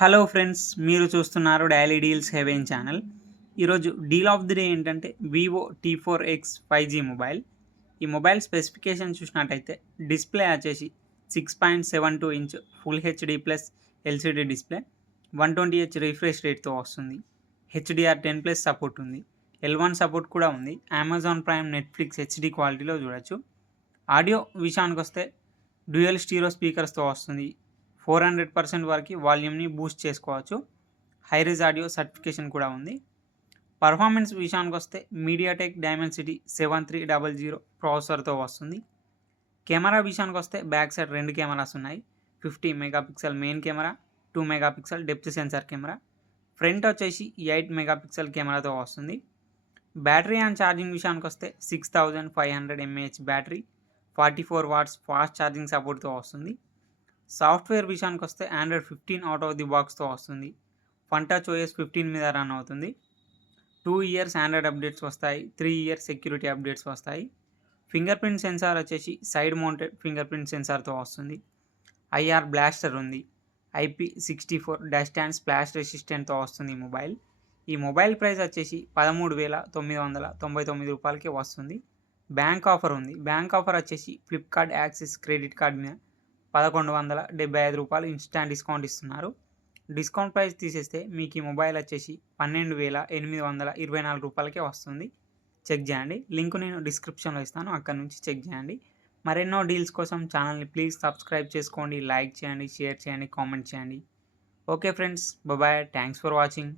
Hello friends, మీరు చూస్తున్నారు daily deals heaven channel. ఈరోజు డీల్ ఆఫ్ ది డే ఏంటంటే వివో T4X 5G మొబైల్. ఈ మొబైల్ స్పెసిఫికేషన్ చూసినట్టయితే డిస్ప్లే వచ్చేసి 6.72 inch full HD plus LCD display, 120Hz refresh రేట్తో వస్తుంది. HDR10+ సపోర్ట్ ఉంది. L1 సపోర్ట్ కూడా ఉంది. అమెజాన్ ప్రైమ్, నెట్ఫ్లిక్స్ హెచ్డి క్వాలిటీలో చూడొచ్చు. ఆడియో విషయానికి వస్తే డ్యూయల్ స్టీరియో స్పీకర్స్తో వస్తుంది. 400% వరకు వాల్యూమ్ని బూస్ట్ చేసుకోవచ్చు. హైరేజ్ ఆడియో సర్టిఫికేషన్ కూడా ఉంది. పర్ఫార్మెన్స్ విషయానికి వస్తే మీడియాటెక్ డైమెన్సిటీ 7300 ప్రాసెసర్తో వస్తుంది. కెమెరా విషయానికి వస్తే బ్యాక్ సైడ్ 2 కెమెరాస్ ఉన్నాయి. 50 megapixel main camera, 2 megapixel depth censor camera. Front వచ్చేసి 8 మెగాపిక్సెల్ కెమెరాతో వస్తుంది. బ్యాటరీ అండ్ ఛార్జింగ్ విషయానికి వస్తే 6500 mAh battery, 44 watts fast charging సపోర్ట్తో వస్తుంది. సాఫ్ట్వేర్ విషయానికి వస్తే ఆండ్రాయిడ్ 15 అవుట్ ఆఫ్ ది బాక్స్తో వస్తుంది. ఫంటచ్ OS 15 మీద రన్ అవుతుంది. 2 ఇయర్స్ ఆండ్రాయిడ్ అప్డేట్స్ వస్తాయి. 3 ఇయర్స్ సెక్యూరిటీ అప్డేట్స్ వస్తాయి. ఫింగర్ ప్రింట్ సెన్సార్ వచ్చేసి సైడ్ మౌంటెడ్ ఫింగర్ ప్రింట్ సెన్సార్తో వస్తుంది. IR బ్లాస్టర్ ఉంది. IP64 డస్ట్ అండ్ స్ప్లాష్ రెసిస్టెంట్తో వస్తుంది ఈ మొబైల్ ప్రైస్ వచ్చేసి 13,999 రూపాయలకి వస్తుంది. బ్యాంక్ ఆఫర్ ఉంది. బ్యాంక్ ఆఫర్ వచ్చేసి ఫ్లిప్కార్ట్ యాక్సిస్ క్రెడిట్ కార్డ్ మీద 1175 రూపాయలు ఇన్స్టాంట్ డిస్కౌంట్ ఇస్తున్నారు. డిస్కౌంట్ ప్రైస్ తీసేస్తే మీకు ఈ మొబైల్ వచ్చేసి 12,824 రూపాయలకే వస్తుంది. చెక్ చేయండి. లింక్ నేను డిస్క్రిప్షన్లో ఇస్తాను, అక్కడ నుంచి చెక్ చేయండి. మరెన్నో డీల్స్ కోసం ఛానల్ని ప్లీజ్ సబ్స్క్రైబ్ చేసుకోండి, లైక్ చేయండి, షేర్ చేయండి, కామెంట్ చేయండి. Okay friends, bye. Thanks for watching.